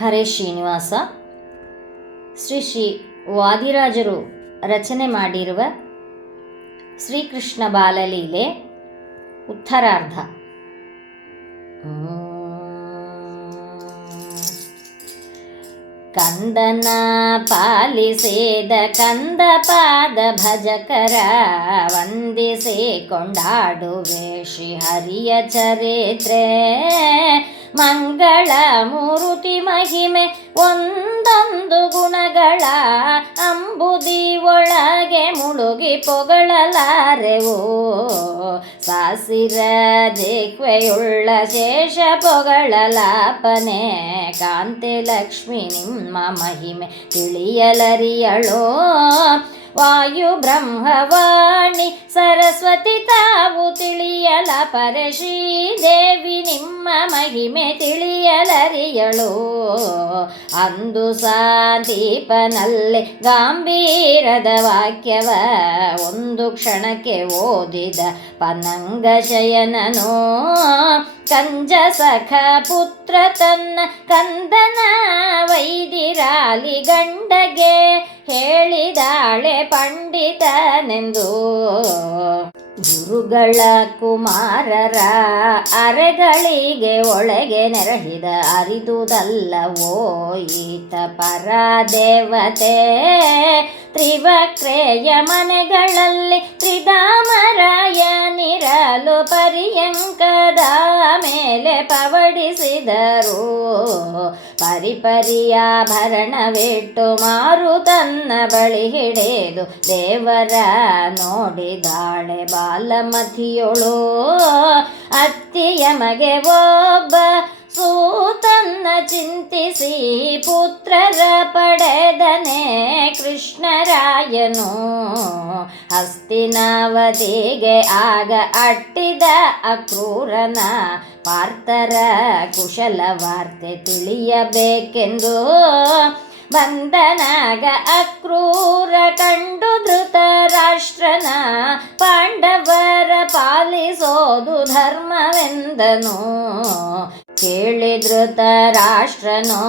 ಹರೇ ಶ್ರೀನಿವಾಸ. ಶ್ರೀ ವಾದಿರಾಜರು ರಚನೆ ಮಾಡಿರುವ ಶ್ರೀಕೃಷ್ಣ ಬಾಲಲೀಲೆ ಉತ್ತರಾರ್ಧ. ಕಂದನ ಪಾಲಿಸಿದ ಕಂದ ಪಾದ ಭಜಕರ ವಂದಿಸಿ ಕೊಂಡಾಡುವೆ ಶ್ರೀಹರಿಯ ಚರಿತ್ರೆ. ಮಂಗಳ ಮೂರುತಿ ಮಹಿಮೆ ಒಂದೊಂದು ಗುಣಗಳ ಅಂಬುದಿ ಒಳಗೆ ಮುಳುಗಿ ಪೊಗಳಲಾರೆವು. ಸಾಸಿರ ದೇಕ್ವೆಯುಳ್ಳ ಶೇಷ ಪೊಗಳಲಾಪನೆ ಕಾಂತೆ ಲಕ್ಷ್ಮಿ ನಿಮ್ಮ ಮಹಿಮೆ ತಿಳಿಯಲರಿಯಳೋ. ವಾಯು ಬ್ರಹ್ಮವಾಣಿ ಸರಸ್ವತಿ ತಾವು ತಿಳಿಯಲ ಪರೆ ಶ್ರೀದೇವಿ ನಿಮ್ಮ ಮಹಿಮೆ ತಿಳಿಯಲರಿಯಳು. ಅಂದು ಸಾದೀಪನಲ್ಲಿ ಗಾಂಭೀರದ ವಾಕ್ಯವ ಒಂದು ಕ್ಷಣಕ್ಕೆ ಓದಿದ ಪನಂಗ ಶಯನನು. ಕಂಜ ಸಖ ಪುತ್ರ ತನ್ನ ಕಂದನ ವೈದಿರಾಲಿ ಗಂಡಗೆ ಹೇಳಿದಾಳೆ ಪಂಡಿತನೆಂದು. ಗುರುಗಳ ಕುಮಾರರ ಅರೆಗಳಿಗೆ ಒಳಗೆ ನೆರಹಿದ ಅರಿದುದಲ್ಲವೋ ಈತ ಪರದೇವತೆ. ತ್ರಿವಕ್ರೆಯ ಮನೆಗಳಲ್ಲಿ ತ್ರಿಧಾಮರಾಯನಿರಲು ಪರ್ಯಂಕದ ಮೇಲೆ ಪವಡಿಸಿದರು. ಪರಿಪರಿಯಾಭರಣವಿಟ್ಟು ಮಾರು ತನ್ನ ಬಳಿ ಹಿಡಿದು ದೇವರ ನೋಡಿದಾಳೆ ಬಾಲಮತಿಯೊಳು. ಅತ್ತಿಯ ಮಗೆ ಒಬ್ಬ ಸೂತನ್ನ ಚಿಂತಿಸಿ ಪುತ್ರರ ಪಡೆದನೆ ಕೃಷ್ಣರಾಯನು. ಹಸ್ತಿನಾವತಿಗೆ ಆಗ ಅಟ್ಟಿದ ಅಕ್ರೂರನ ಪಾರ್ಥರ ಕುಶಲ ವಾರ್ತೆ ತಿಳಿಯಬೇಕೆಂದು ಬಂದನಾಗ ಅಕ್ರೂರ ಕಂಡು ಧೃತರಾಷ್ಟ್ರನ ಪಾಂಡವರ ಪಾಲಿಸೋದು ಧರ್ಮವೆಂದನು. ಕೇಳಿ ಧೃತರಾಷ್ಟ್ರನೋ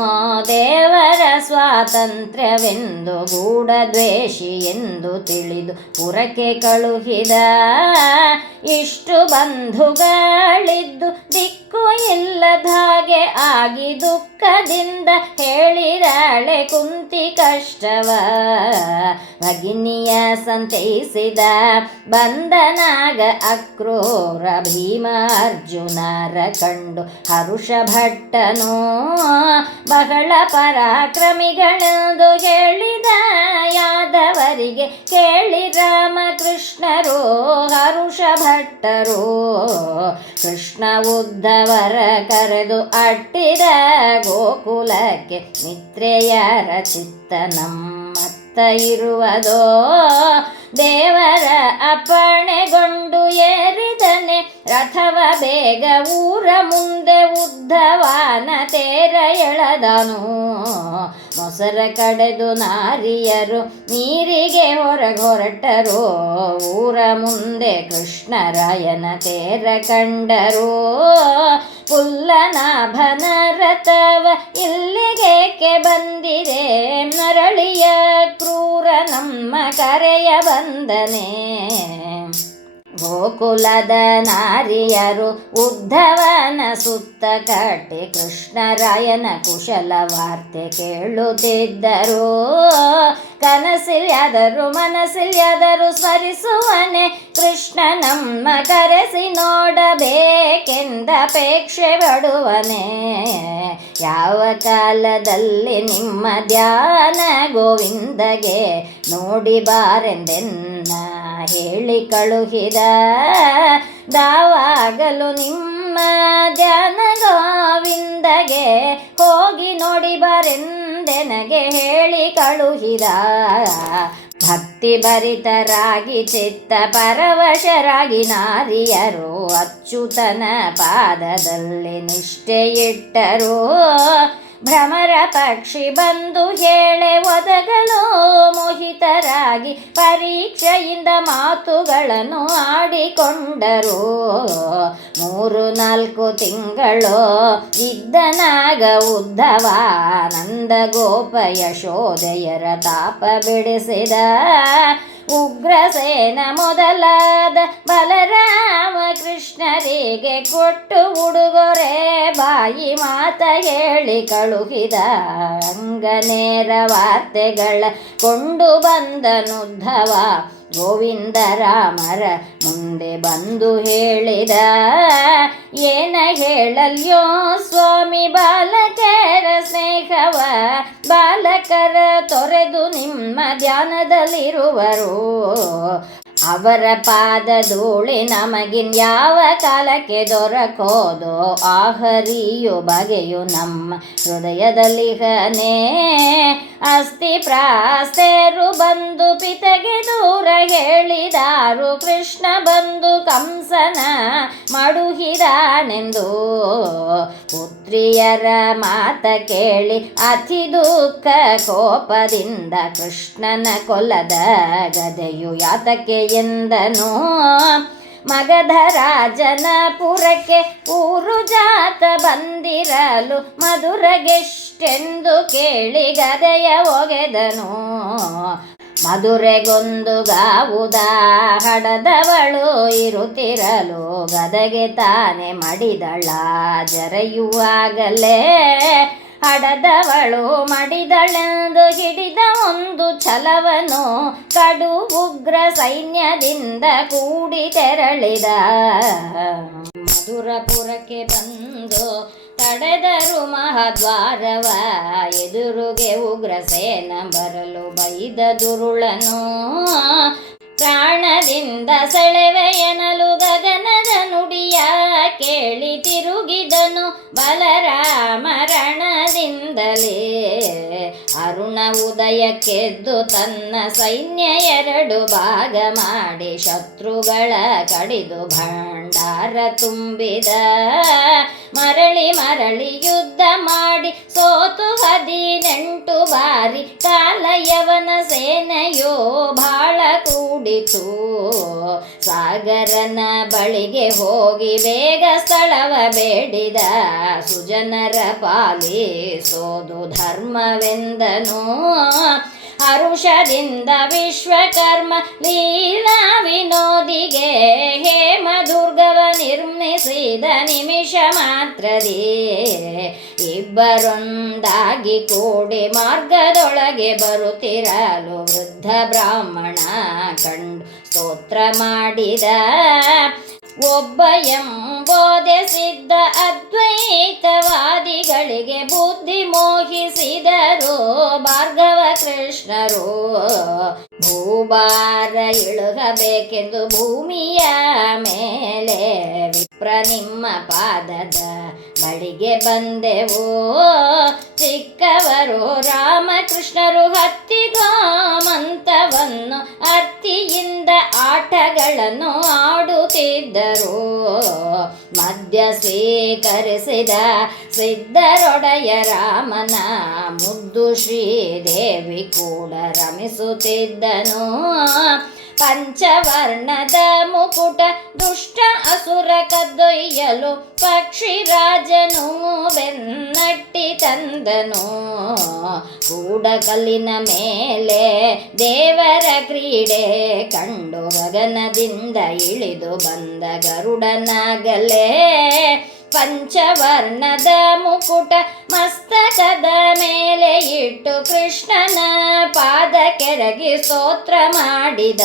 ದೇವರ ಸ್ವಾತಂತ್ರ್ಯವೆಂದು ಗೂಢದ್ವೇಷಿ ಎಂದು ತಿಳಿದು ಪುರಕ್ಕೆ ಕಳುಹಿದ. ಇಷ್ಟು ಬಂಧುಗಳಿದ್ದು ದಿಕ್ಕು ಇಲ್ಲದ ಹಾಗೆ ಆಗಿ ದುಃಖದಿಂದ ಹೇಳಿದಾಳೆ ಕುಂತಿ ಕಷ್ಟವ. ಭಗಿನಿಯ ಸಂತೈಸಿದ ಬಂದನಾಗ ಅಕ್ರೂರ ಭೀಮ ಅರ್ಜುನರ ಕಂಡು ಹರುಷ ಭಟ್ಟನು ಬಹಳ ಪರಾಕ್ರಮಿಗಳೆಂದು ಹೇಳಿದ. ಯಾದವರಿಗೆ ಕೇಳಿ ರಾಮಕೃಷ್ಣರು ಹರುಷ ಭಟ್ಟರು ಕೃಷ್ಣ ಉದ್ಧವರ ಕರೆದು ಅಟ್ಟಿದ ಗೋಕುಲಕ್ಕೆ ಮಿತ್ರೆಯರ ಚಿತ್ತ ನಮ್ಮತ್ತ ಇರುವುದೋ. ದೇವರ ಅಪ್ಪಣೆಗೊಂಡು ಏರಿದನೆ ರಥವ ಬೇಗ ಊರ ಮುಂದೆ ಉದ್ಧವನ ತೇರ ಎಳೆದನು. ಮೊಸರ ಕಡೆದು ನಾರಿಯರು ನೀರಿಗೆ ಹೊರಟರು. ಊರ ಮುಂದೆ ಕೃಷ್ಣರಾಯನ ತೇರ ಕಂಡರು. ಪುಲ್ಲನಾಭನ ರಥವ ಇಲ್ಲಿಗೇಕೆ ಬಂದಿದೆ ನರಳಿಯ ಕ್ರೂರ ನಮ್ಮ ಕರೆಯ ಬಂದನೆ. ಗೋಕುಲದ ನಾರಿಯರು ಉದ್ಧವನ ಸುತ್ತ ಕಟ್ಟಿ ಕೃಷ್ಣರಾಯನ ಕುಶಲ ವಾರ್ತೆ ಕೇಳುತ್ತಿದ್ದರು. ಕನಸಿಲ್ಯಾದರು ಮನಸ್ಸಿಲ್ಯಾದರು ಸ್ಮರಿಸುವನೆ ಕೃಷ್ಣ ನಮ್ಮ ಕರೆಸಿ ನೋಡಬೇಕೆಂದಪೇಕ್ಷೆ ಪಡುವನೆ. ಯಾವ ಕಾಲದಲ್ಲಿ ನಿಮ್ಮ ಧ್ಯಾನ ಗೋವಿಂದಗೆ ನೋಡಿ ಬಾರೆಂದೆನ್ನ ಹೇಳಿ ಕಳುಹಿದ. ದಾವಾಗಲು ನಿಮ್ಮ ಧ್ಯಾನ ಗೋವಿಂದಗೆ ಹೋಗಿ ನೋಡಿ ಬಾರೆಂದೆನಗೆ ಹೇಳಿ ಕಳುಹಿದ. ಭಕ್ತಿ ಭರಿತರಾಗಿ ಚಿತ್ತ ಪರವಶರಾಗಿ ನಾರಿಯರು ಅಚ್ಯುತನ ಪಾದದಲ್ಲಿ ನಿಷ್ಠೆಯಿಟ್ಟರು. ಭ್ರಮರ ಪಕ್ಷಿ ಬಂದು ಹೇಳೆ ಒದಗಲು ಮೋಹಿತರಾಗಿ ಪರೀಕ್ಷೆಯಿಂದ ಮಾತುಗಳನ್ನು ಆಡಿಕೊಂಡರು. 3-4 ತಿಂಗಳು ಇದ್ದನಾಗ ಉದ್ಧವ ನಂದಗೋಪ ಯಶೋದೆಯರ ತಾಪ ಬಿಡಿಸಿದ. ಉಗ್ರಸೇನ ಮೊದಲಾದ ಬಲರಾಮ ಕೃಷ್ಣರಿಗೆ ಕೊಟ್ಟು ಉಡುಗೊರೆ ಬಾಯಿ ಮಾತ ಹೇಳಿ ಕಳುಹಿದ. ಅಂಗನೇರ ವಾರ್ತೆಗಳ ಕೊಂಡು ಬಂದನುದ್ಧವ ಗೋವಿಂದ ರಾಮರ ಮುಂದೆ ಬಂದು ಹೇಳಿದ. ಏನ ಹೇಳಲ್ಯೋ ಸ್ವಾಮಿ ಬಾಲಕರ ಸ್ನೇಹವ, ಬಾಲಕರ ತೊರೆದು ನಿಮ್ಮ ಧ್ಯಾನದಲ್ಲಿರುವರು. ಅವರ ಪಾದಧೂಳಿ ನಮಗಿನ್ಯಾವ ಕಾಲಕ್ಕೆ ದೊರಕೋದೋ, ಆಹರಿಯು ಬಗೆಯು ನಮ್ಮ ಹೃದಯದಲ್ಲಿಹನೇ. ಅಸ್ಥಿ ಪ್ರಾಸ್ತೇರು ಬಂದು ಪಿತೆಗೆ ದೂರ ಹೇಳಿದಾರು, ಕೃಷ್ಣ ಬಂದು ಕಂಸನ ಮಡುಹಿದಾನೆಂದು. ಪುತ್ರಿಯರ ಮಾತ ಕೇಳಿ ಅತಿ ದುಃಖ ಕೋಪದಿಂದ ಕೃಷ್ಣನ ಕೊಲ್ಲದ ಗದೆಯು ಯಾತಕ್ಕೆ ಎಂದನು. ಮಗಧ ರಾಜನ ಪುರಕ್ಕೆ ಊರು ಜಾತ ಬಂದಿರಲು ಮಧುರಗೆಷ್ಟೆಂದು ಕೇಳಿ ಗದೆಯ ಒಗೆದನು. ಮಧುರೆಗೊಂದು ಗಾವುದ ಹಡದವಳು ಇರುತ್ತಿರಲು ಗದಗೆ ತಾನೆ ಮಡಿದಳ ಜರೆಯುವಾಗಲೇ. ಹಡದವಳು ಮಡಿದಳೆಂದು ಹಿಡಿದ ಒಂದು ಛಲವನು ಕಡು ಉಗ್ರ ಸೈನ್ಯದಿಂದ ಕೂಡಿ ತೆರಳಿದ. ಮಧುರಪುರಕ್ಕೆ ಬಂದು ತಡೆದರು ಮಹಾದ್ವಾರವ, ಎದುರುಗೆ ಉಗ್ರಸೇನ ಬರಲು ಬೈದ ದುರುಳನು. ಪ್ರಾಣದಿಂದ ಸೆಳೆವೆ ಎನ್ನಲು ಗಗನದ ನುಡಿಯ ಕೇಳಿ ತಿರುಗಿದನು ಬಲರಾಮ ರಣದಿಂದಲೇ. ಅರುಣ ಉದಯಕ್ಕೆದ್ದು ತನ್ನ ಸೈನ್ಯ 2 ಭಾಗ ಮಾಡಿ ಶತ್ರುಗಳ ಕಡಿದು ಭಂಡಾರ ತುಂಬಿದ. ಮರಳಿ ಮರಳಿ ಯುದ್ಧ ಮಾಡಿ ಸೋತು 18 ಬಾರಿ ಕಾಲಯವನ ಸೇನೆಯೋ ಬಾಳ ಕೂಡಿತು. ಸಾಗರನ ಬಳಿಗೆ ಹೋಗಿ ಬೇಗ ಸ್ಥಳವ ಬೇಡಿದ, ಸುಜನರ ಪಾಲಿಸೋದು ಧರ್ಮವೆಂದನು. ಹರುಷದಿಂದ ವಿಶ್ವಕರ್ಮ ಲೀಲಾ ವಿನೋದಿಗೆ ಹೇಮದುರ್ಗವ ನಿರ್ಮಿಸಿದ ನಿಮಿಷ ಮಾತ್ರದಿ. ಇಬ್ಬರೊಂದಾಗಿ ಕೂಡಿ ಮಾರ್ಗದೊಳಗೆ ಬರುತ್ತಿರಲು ವೃದ್ಧ ಬ್ರಾಹ್ಮಣ ಕಂಡು ಸ್ತೋತ್ರ ಮಾಡಿದ. ಒಬ್ಬ ಎಂಬೋದೆ ಸಿದ್ಧ ಅದ್ವೈತವಾದಿಗಳಿಗೆ ಬುದ್ಧಿ ಮೋಹಿಸಿದರು ಭಾರ್ಗವ ಕೃಷ್ಣರು. ಭೂಭಾರ ಇಳುಗಬೇಕೆಂದು ಭೂಮಿಯ ಮೇಲೆ ವಿಪ್ರ ನಿಮ್ಮ ಪಾದದ ಬಳಿಗೆ ಬಂದೆವು. ಚಿಕ್ಕವರು ರಾಮಕೃಷ್ಣರು ಹತ್ತಿಗೋಮಂತವನ್ನು ಅರ್ತಿಯಿಂದ ಆಟಗಳನ್ನು ಆಡುತ್ತಿದ್ದರು. ಮದ್ಯ ಸ್ವೀಕರಿಸಿದ ಸಿದ್ಧರೊಡೆಯ ರಾಮನ ಮುದ್ದು ಶ್ರೀದೇವಿ ಕೂಡ ರಮಿಸುತ್ತಿದ್ದನು. ಪಂಚವರ್ಣದ ಮುಕುಟ ದುಷ್ಟ ಅಸುರ ಕದ್ದೊಯ್ಯಲು ಪಕ್ಷಿರಾಜನು ಬೆನ್ನಟ್ಟಿ ತಂದನು. ಕೂಡಕಲ್ಲಿನ ಮೇಲೆ ದೇವರ ಕ್ರೀಡೆ ಕಂಡು ಗಗನದಿಂದ ಇಳಿದು ಬಂದ ಗರುಡನಾಗಲೇ. ಪಂಚವರ್ಣದ ಮುಕುಟ ಮಸ್ತಕದ ಮೇಲೆ ಇಟ್ಟು ಕೃಷ್ಣನ ಪಾದ ಕೆರಗಿ ಸ್ತೋತ್ರ ಮಾಡಿದ.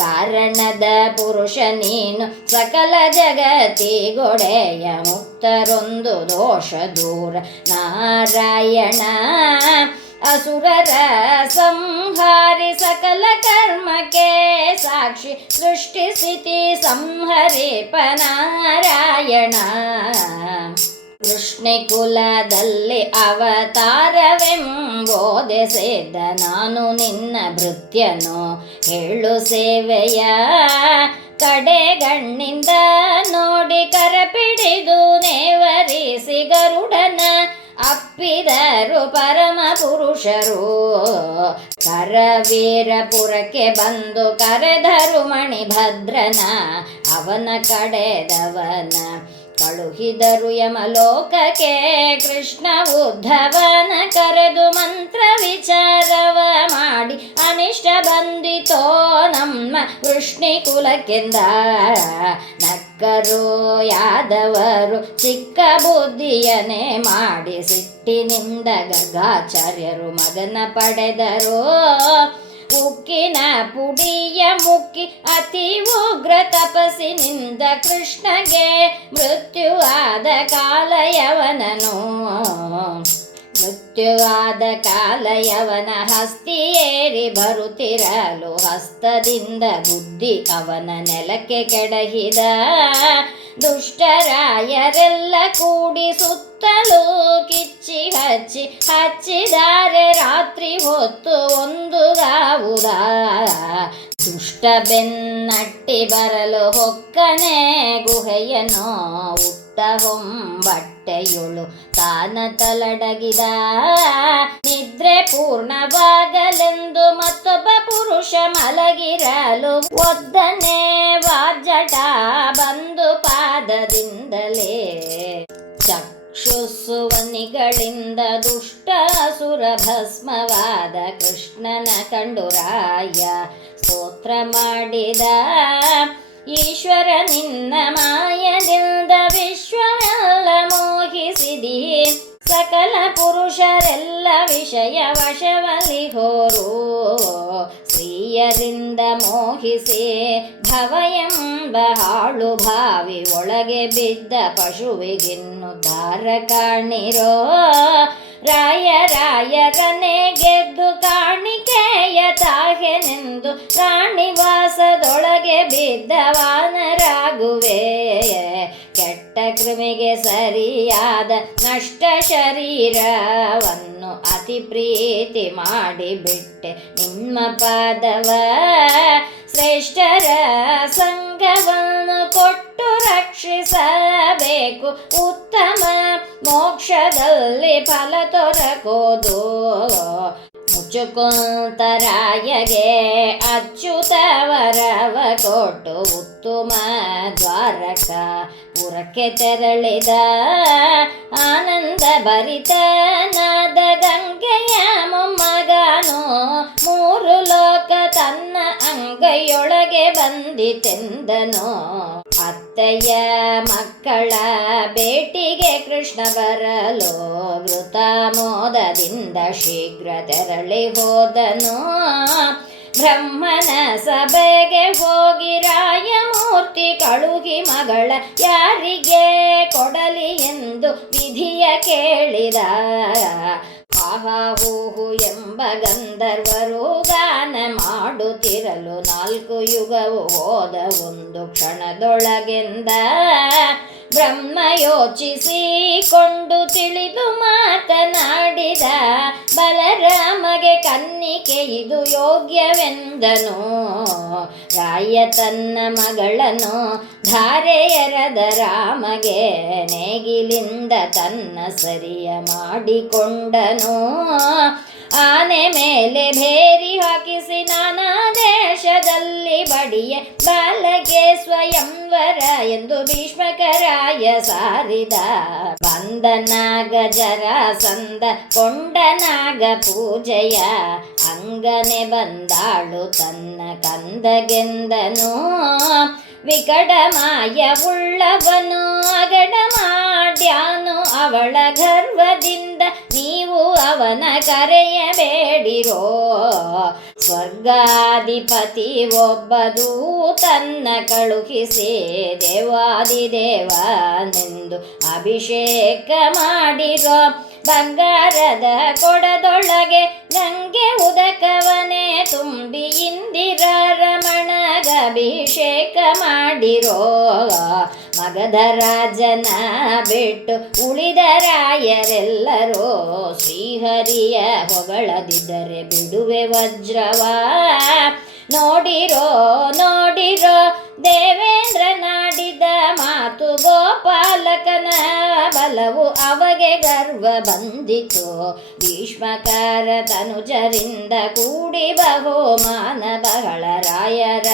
ಕಾರಣದ ಪುರುಷ ನೀನು ಸಕಲ ಜಗತ್ತಿಗೊಡೆಯ, ಮುಕ್ತರೊಂದು ದೋಷ ದೂರ ನಾರಾಯಣ. ಅಸುರರ ಸಂಹಾರಿ ಸಕಲ ಕರ್ಮಕ್ಕೆ ಸಾಕ್ಷಿ, ಸೃಷ್ಟಿ ಸ್ಥಿತಿ ಸಂಹರಿಪ ನಾರಾಯಣ. ಕೃಷ್ಣಕುಲದಲ್ಲಿ ಅವತಾರವೆಂಬೋದೆ ಸೇದ ನಾನು ನಿನ್ನ ಭೃತ್ಯನು ಹೇಳು ಸೇವೆಯ. ಕಡೆಗಣ್ಣಿಂದ ನೋಡಿ ಕರಪಿಡಿದು ನೇವರಿಸಿ ಗರುಡನ ಕಳುಹಿದರು ಪರಮ ಪುರುಷರು. ಕರವೀರಪುರಕ್ಕೆ ಬಂದು ಕರೆದರು ಮಣಿಭದ್ರನ, ಅವನ ಕಡೆದವನ ಕಳುಹಿದರು ಯಮಲೋಕಕ್ಕೆ. ಕೃಷ್ಣ ಉದ್ಧವನ ಕರೆದು ಮಂತ್ರ ವಿಚಾರವ ಮಾಡಿ, ಅನಿಷ್ಟ ಬಂದಿತೋ ನಮ್ಮ ವೃಷ್ಣಿ ಕುಲಕ್ಕೆಂದ. ನಕ್ಕರು ಯಾದವರು ಚಿಕ್ಕ ಬುದ್ಧಿಯನೇ ಮಾಡಿ, ಸಿಟ್ಟಿನಿಂದ ಗರ್ಗಾಚಾರ್ಯರು ಮಗನ ಪಡೆದರು. ಉಕ್ಕಿನ ಪುಡಿಯ ಮುಕ್ಕಿ ಅತಿ ಉಗ್ರ ತಪಸ್ಸಿನಿಂದ ಕೃಷ್ಣಗೆ ಮೃತ್ಯುವಾದ ಕಾಲಯವನನು. ಮೃತ್ಯುವಾದ ಕಾಲಯವನ ಹಸ್ತಿಯೇರಿ ಬರುತ್ತಿರಲು ಹಸ್ತದಿಂದ ಗುದ್ದಿ ಅವನ ನೆಲಕ್ಕೆ ಕೆಡಹಿದ. ದುಷ್ಟರಾಯರೆಲ್ಲ ಕೂಡಿ ಸುತ್ತಲೂ ಕಿಚ್ಚಿ ಹಚ್ಚಿದ್ದಾರೆ ರಾತ್ರಿ ಹೊತ್ತು ಒಂದು ಗಾವುದ. ದುಷ್ಟ ಬೆನ್ನಟ್ಟಿ ಬರಲು ಹೊಕ್ಕನೆ ಗುಹೆಯನೋ ಉಟ್ಟ ಹೊಂಬಟ್ಟೆಯುಳು ತಾನ ತಲಡಗಿದ. ನಿದ್ರೆ ಪೂರ್ಣವಾಗಲೆಂದು ಮತ್ತೊಬ್ಬ ಪುರುಷ ಮಲಗಿರಲು ಒದ್ದನೆ ವಾಜಟ ಬಂದು ಪಾದದಿಂದಲೇ. ಚಕ್ಷುಸುವನಿಗಳಿಂದ ದುಷ್ಟ ಅಸುರ ಭಸ್ಮವಾದ ಕೃಷ್ಣನ ಕಂಡುರಾಯ ಸ್ತೋತ್ರ ಮಾಡಿದ. ಈಶ್ವರ ನಿನ್ನ ಮಾಯದಿಂದ ವಿಶ್ವವೆಲ್ಲ ಮೋಹಿಸಿದಿ, ಸಕಲ ಪುರುಷರೆಲ್ಲ ವಿಷಯ ವಶವಲಿ ಹೋರು. ಸ್ತ್ರೀಯರಿಂದ ಮೋಹಿಸಿ ಭವ ಎಂಬ ಹಾಳು ಭಾವಿ ಒಳಗೆ ಬಿದ್ದ ಪಶುವಿಗಿನ್ನುದ್ಧಾರ ಕಾಣಿರೋ. ರಾಯರನ್ನೇ ಗೆದ್ದು ಕಾಣಿಕೆಯ ತಾಹೆನೆಂದು ರಾಣಿವಾಸದೊಳಗೆ ಬಿದ್ದ ವಾನರಾಗುವೆ. ಕೆಟ್ಟ ಕೃಮಿಗೆ ಸರಿಯಾದ ನಷ್ಟ ಶರೀರವನ್ನು ಅತಿ ಪ್ರೀತಿ ಮಾಡಿಬಿಟ್ಟೆ ನಿಮ್ಮ ಪಾದವ. ಶ್ರೇಷ್ಠರ ಸಂಘವನ್ನು ಕೊಟ್ಟು ರಕ್ಷಿಸಬೇಕು, ಉತ್ತಮ ಮೋಕ್ಷದಲ್ಲಿ ಫಲ ದೊರಕೋದು. ಮುಚುಕುಂತರಾಯಗೆ ಅಚ್ಯುತವರವ ಕೊಟ್ಟು ಉತ್ತಮ ದ್ವಾರಕ ಪುರಕ್ಕೆ ತೆರಳಿದ. ಆನಂದ ಭರಿತನಾದ ಗಂಗೆಯ ಮೊಮ್ಮಗನು ಮೂರು ಲೋಕ ತನ್ನ ಅಂಗೈಯೊಳಗೆ ಬಂದಿತೆಂದನು. ಅತ್ತೆಯ ಮಕ್ಕಳ ಭೇಟಿಗೆ ಕೃಷ್ಣ ಬರಲು ವೃತಾಮೋದದಿಂದ ಶೀಘ್ರ ತೆರಳಿ ಹೋದನು. ಬ್ರಹ್ಮನ ಸಭೆಗೆ ಹೋಗಿ ರಾಯಮೂರ್ತಿ ಕಳುಹಿ ಮಗಳ ಯಾರಿಗೆ ಕೊಡಲಿ ಎಂದು ವಿಧಿಯ ಕೇಳಿದ. ಆಹಾಹೂಹು ಎಂಬ ಗಂಧರ್ವರು ಗಾನ ಮಾಡುತ್ತಿರಲು 4 ಯುಗವು ಹೋದ ಒಂದು ಕ್ಷಣದೊಳಗೆಂದ. ಬ್ರಹ್ಮ ಯೋಚಿಸಿಕೊಂಡು ತಿಳಿದು ಮಾತನಾಡಿದ. ಬಲರಾಮಗೆ ಕನ್ನಿಕೆ ಇದು ಯೋಗ್ಯವೆಂದನು. ರಾಯ ತನ್ನ ಮಗಳನ್ನು ಧಾರೆಯರದ ರಾಮಗೆ ನೇಗಿಲಿಂದ ತನ್ನ ಸರಿಯ ಮಾಡಿಕೊಂಡನು. ಆನೆ ಮೇಲೆ ಭೇರಿ ಹಾಕಿಸಿ ನಾನಾ ದೇಶದಲ್ಲಿ ಬಡಿಯ ಬಾಲಗೆ ಸ್ವಯಂವರ ಎಂದು ಭೀಷ್ಮಕರಾಯ ಸಾರಿದ. ಬಂದನಾಗ ಜರಾಸಂಧ ಕೊಂಡನಾಗ ಪೂಜೆಯ ಅಂಗನೆ ಬಂದಾಳು ತನ್ನ ಕಂದಗೆಂದನು. ವಿಕಟ ಮಾಯ ಉಳ್ಳವನು ಅಗಡ ಮಾಡ್ಯಾನು ಅವಳ ಗರ್ವದಿಂದ, ನೀವು ಅವನ ಕರೆಯಬೇಡಿರೋ. ಸ್ವರ್ಗಾಧಿಪತಿ ಒಬ್ಬ ದೂತನ್ನ ಕಳುಹಿಸಿ ದೇವಾದಿದೇವನೆಂದು ಅಭಿಷೇಕ ಮಾಡಿರೋ. ಬಂಗಾರದ ಕೊಡದೊಳಗೆ ಗಂಗೆ ಉದಕವನೇ ತುಂಬಿ ಇಂದಿರ ರಮಣಗಭಿಷೇಕ ಮಾಡಿರೋ. ಮಗಧ ರಾಜನ ಬಿಟ್ಟು ಉಳಿದ ರಾಯರೆಲ್ಲರೂ ಶ್ರೀಹರಿಯ ಹೊಗಳದಿದ್ದರೆ ಬಿಡುವೆ ವಜ್ರವ. ನೋಡಿರೋ ದೇವೇಂದ್ರ ನಾಡಿದ ಮಾತು ಗೋಪಾಲಕನ ಬಲ ಬಲವು ಅವಗೆ ಗರ್ವ ಬಂದಿತು. ಭೀಷ್ಮಕಾರ ತನುಜರಿಂದ ಕೂಡಿ ಬಹುಮಾನ ಬಹಳ ರಾಯರ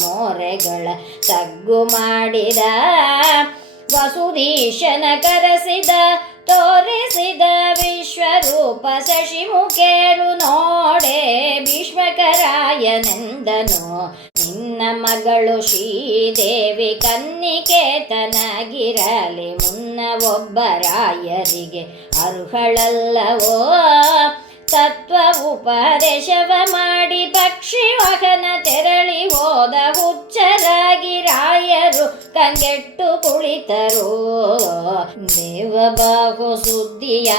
ಮೋರೆಗಳ ತಗ್ಗು ಮಾಡಿದ. ವಸುಧೀಶನ ಕರೆಸಿದ ತೋರಿಸಿದ ವಿಶ್ವರೂಪ ಶಶಿಮುಖೇರು ನೋಡೆ ಭೀಷ್ಮಕರಾಯನೆಂದನು. ನಿನ್ನ ಮಗಳು ಶ್ರೀದೇವಿ ಕನ್ನಿಕೇತನಾಗಿರಲಿ ಮುನ್ನ ಒಬ್ಬ ರಾಯರಿಗೆ ಅರ್ಹಳಲ್ಲವೋ. ತತ್ವ ಉಪದೇಶವ ಮಾಡಿ ಪಕ್ಷಿ ವಾಹನ ತೆರಳಿ ಹೋದ ಹುಚ್ಚರಾಗಿ ರಾಯರು ಕಂಗೆಟ್ಟು ಕುಳಿತರು. ದೇವಬಾಹು ಸುದ್ದಿಯ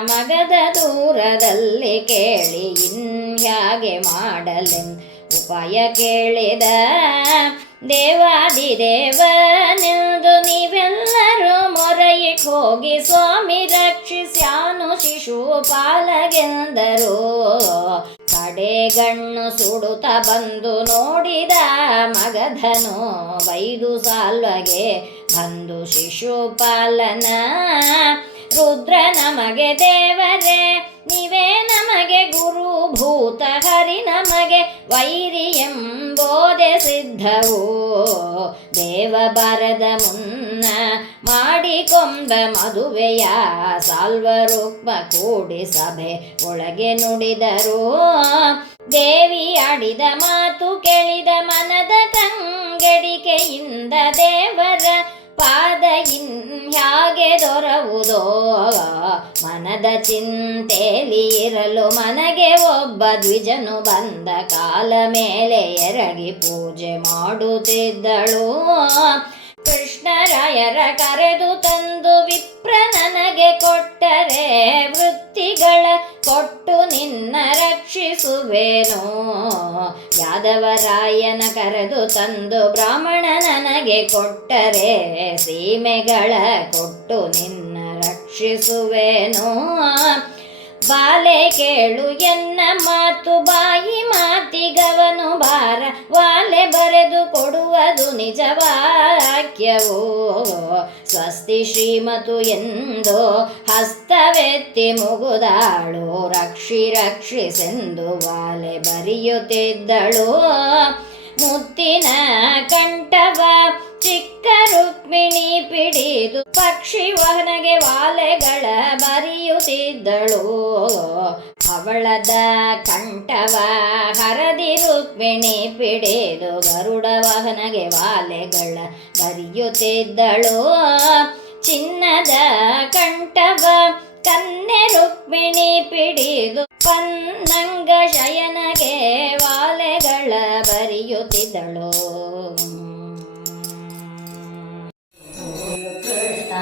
ಮಗದ ದೂರದಲ್ಲಿ ಕೇಳಿ ಇನ್ಯಾಗೆ ಮಾಡಲೆಂದು ಉಪಾಯ ಕೇಳಿದ. ದೇವಾದಿದೇವನೆಂದು ನೀವೆಲ್ಲರೂ ಮೊರೆಯಿಟ್ ಹೋಗಿ ಸ್ವಾಮಿ ರಕ್ಷಿಸ್ಯಾನು ಶಿಶುಪಾಲಗೆಂದರು. ಕಡೆಗಣ್ಣು ಸುಡುತ್ತ ಬಂದು ನೋಡಿದ ಮಗಧನು ಬೈದು ಸಾಲ್ವಗೆ ಬಂದು ಶಿಶುಪಾಲನ. ರುದ್ರ ನಮಗೆ ದೇವರೇ ನೀವೇ ನಮಗೆ ಗುರುಭೂತ, ಹರಿ ನಮಗೆ ವೈರಿ ಎಂಬೋದೆ ಸಿದ್ಧವು. ದೇವ ಬರದ ಮುನ್ನ ಮಾಡಿಕೊಂಬ ಮದುವೆಯ ಸಾಲ್ವರುಕ್ಮ ಕೂಡಿ ಸಭೆ ಒಳಗೆ ನುಡಿದರು. ದೇವಿ ಆಡಿದ ಮಾತು ಕೇಳಿದ ಮನದ ಕಂಗೆಡಿಕೆಯಿಂದ ದೇವರ ಪಾದ ಇನ್ಯಾಗೆ ದೊರವುದೋ. ಮನದ ಚಿಂತೆಲಿ ಇರಲು ಮನಗೆ ಒಬ್ಬ ದ್ವಿಜನು ಬಂದ ಕಾಲ ಮೇಲೆ ಎರಗಿ ಪೂಜೆ ಮಾಡುತ್ತಿದ್ದಳು. ಕೃಷ್ಣರಾಯರ ಕರೆದು ತಂದು ವಿಪ್ರ ನನಗೆ ಕೊಟ್ಟರೆ ವೃತ್ತಿಗಳ ಕೊಟ್ಟು ನಿನ್ನ ರಕ್ಷಿಸುವೆನೋ. ಯಾದವರಾಯನ ಕರೆದು ತಂದು ಬ್ರಾಹ್ಮಣ ನನಗೆ ಕೊಟ್ಟರೆ ಸೀಮೆಗಳ ಕೊಟ್ಟು ನಿನ್ನ ರಕ್ಷಿಸುವೆನೋ. ಬಾಲೆ ಕೇಳು ಎನ್ನ ಮಾತು ಬಾಯಿ ಮಾತಿಗವನು ಭಾರ, ವಾಲೆ ಬರೆದು ಕೊಡುವುದು ನಿಜವಾಕ್ಯವೋ. ಸ್ವಸ್ತಿ ಶ್ರೀಮತು ಎಂದು ಹಸ್ತವೆತ್ತಿ ಮುಗುದಾಳು, ರಕ್ಷಿ ರಕ್ಷಿಸೆಂದು ವಾಲೆ ಬರೆಯುತ್ತಿದ್ದಳು. ಮುತ್ತಿನ ಕಂಠವ ಚಿಕ್ಕ ರುಕ್ಮಿಣಿ ಪಿಡಿದು ಪಕ್ಷಿ ವಾಹನಗೆ ವಾಲೆಗಳ ಬರೆಯುತ್ತಿದ್ದಳು. ಅವಳದ ಕಂಠವ ಹರದಿ ರುಕ್ಮಿಣಿ ಪಿಡಿದು ಗರುಡ ವಾಹನಗೆ ವಾಲೆಗಳ ಬರೆಯುತ್ತಿದ್ದಳು. ಚಿನ್ನದ ಕಂಠವ ಕನ್ನೆ ರುಕ್ಮಿಣಿ ಪಿಡಿದು ಪನ್ನಂಗ ಶಯನಗೆ ವಾಲೆಗಳ ಬರೆಯುತ್ತಿದ್ದಳು. ಕೃಷ್ಣ